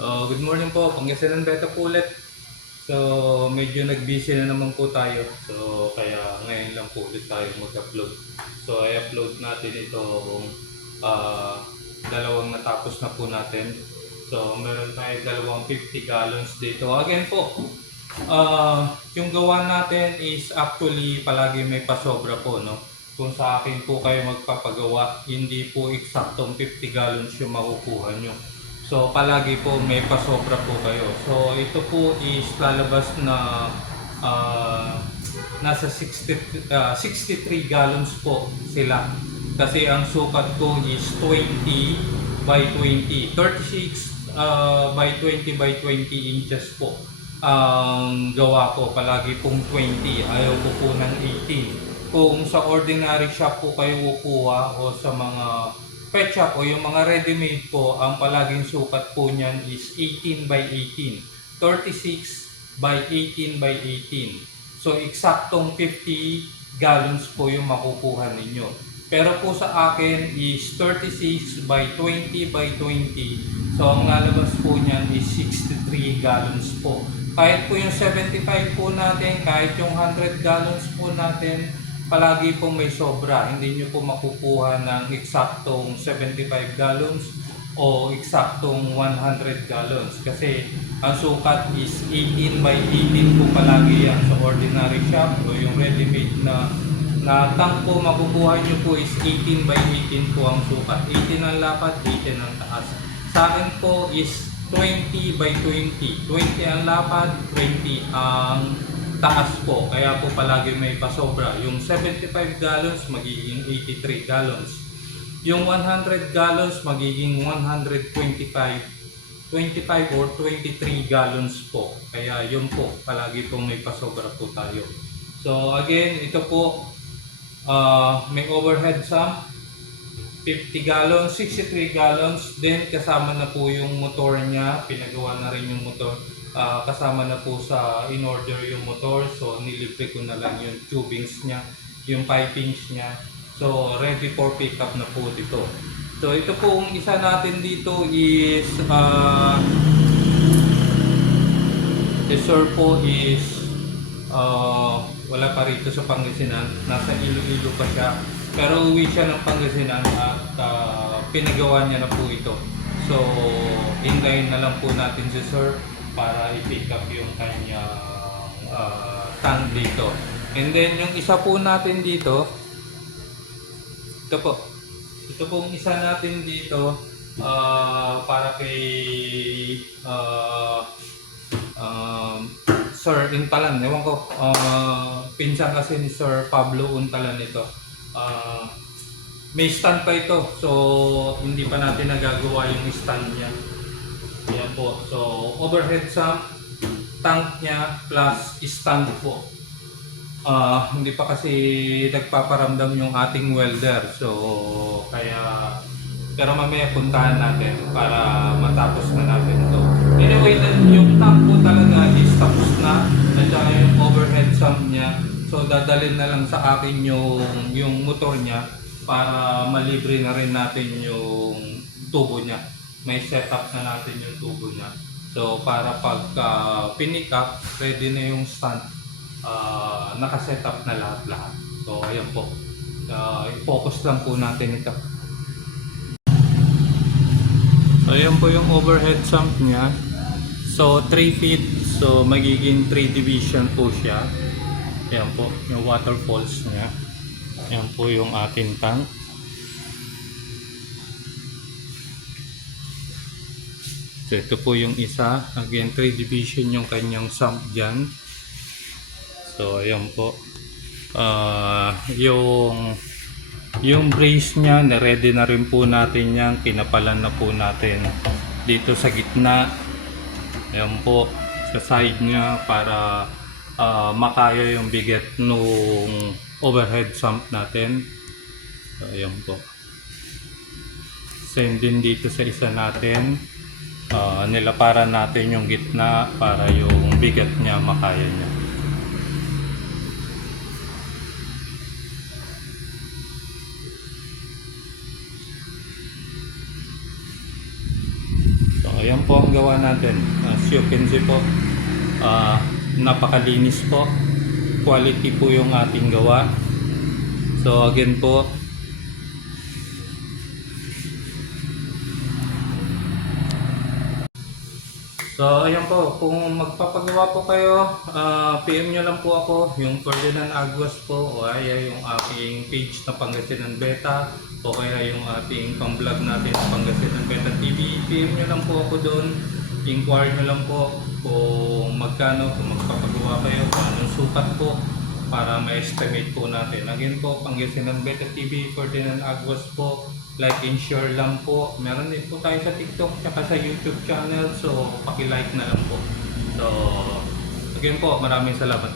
Good morning po, Pangasinan Beta po ulit. So, medyo nag-busy na naman po tayo. So, kaya ngayon lang po ulit tayo mag-upload. So, i-upload natin itong dalawang natapos na po natin. So, meron tayo dalawang 50 gallons dito. Again po, yung gawa natin is actually palagi may pasobra po, no? Kung sa akin po kayo magpapagawa, hindi po eksaktong 50 gallons yung makukuha nyo. So, palagi po may pasobra po kayo. So, ito po is lalabas na nasa 63 gallons po sila. Kasi ang sukat ko is 20 by 20. 36 by 20 by 20 inches po. Ang gawa ko, palagi pong 20. Ayaw ko po ng 18. Kung sa ordinary shop po kayo kukuha o sa mga pet shop o yung mga ready-made po, ang palaging sukat po niyan is 18 by 18, 36 by 18 by 18. So, eksaktong 50 gallons po yung makukuha ninyo. Pero po sa akin is 36 by 20 by 20. So, ang lalabas po niyan is 63 gallons po. Kahit po yung 75 po natin, kahit yung 100 gallons po natin, palagi po may sobra. Hindi nyo po makukuha ng eksaktong 75 gallons o eksaktong 100 gallons. Kasi ang sukat is 18 by 18 po palagi yan sa ordinary shop o yung ready-made na tank po makukuha nyo po is 18 by 18 po ang sukat. 18 ang lapad, 18 ang taas. Sa akin po is 20 by 20. 20 ang lapad, 20 ang taas po, kaya po palagi may pasobra. Yung 75 gallons magiging 83 gallons. Yung 100 gallons magiging 125, 25 or 23 gallons po. Kaya yun po, palagi po may pasobra po tayo. So again, ito po, may overhead sump, 50 gallons, 63 gallons. Then kasama na po yung motor niya, pinagawa na rin yung motor. Kasama na po sa in-order yung motor, so nilibre ko na lang yung tubings niya, yung pipings niya, so ready for pickup na po dito. So ito po, ang isa natin dito is sir po is wala pa rito sa Pangasinan, nasa Iloilo pa siya, pero uwi siya ng Pangasinan at pinagawa niya na po ito. So hintayin na lang po natin si sir para i-pick up yung kanyang tank dito. And then yung isa po natin dito, ito po. Ito pong isa natin dito para kay Sir Untalan. Ewan ko, pinsan kasi ni Sir Pablo Untalan ito. May stand pa ito, so hindi pa natin nagagawa yung stand niya. Yan po. So, overhead sump, tank niya, plus stand po. Hindi pa kasi nagpaparamdam yung ating welder. So, kaya, pero mamaya puntahan natin para matapos na natin ito. Anyway, yung tank po talaga is tapos na. Nandiyan yung overhead sump niya. So, dadalhin na lang sa akin yung motor niya para malibre na rin natin yung tubo niya. May setup na natin yung tubo niya. So para pag pinick up, ready na yung stand, nakasetup na lahat-lahat. So ayan po, i-focus lang po natin ito. So ayan po yung overhead sump niya. So 3 feet, so magiging 3 division po siya. Ayan po yung waterfalls niya. Ayan po yung ating tank. So ito po yung isa, again 3 division yung kanyang sump dyan. So ayan po, yung brace nya, na-ready na rin po natin yan, kinapalan na po natin dito sa gitna. Ayan po, sa side nya para makaya yung bigat nung overhead sump natin. So ayan po, same din dito sa isa natin. Nilaparan natin yung gitna para yung bigat niya makaya niya. So ayan po ang gawa natin. As you can see po, napakalinis po. Quality po yung ating gawa. So again po, so ayan po, kung magpapagawa po kayo, PM nyo lang po ako, yung Ferdinand Aguas po, o kaya yung aking page na Pangasinan Beta, o kaya yung ating pang-vlog natin na Pangasinan Beta TV. PM nyo lang po ako doon, inquire nyo lang po kung magkano, kung magpapagawa kayo, kung anong sukat po, para ma-estimate po natin. Again po, Pangasinan Beta TV, Ferdinand Aguas po. Like and share lang po. Meron din po tayo sa TikTok at sa YouTube channel. So, paki-like na lang po. So, again po, maraming salamat.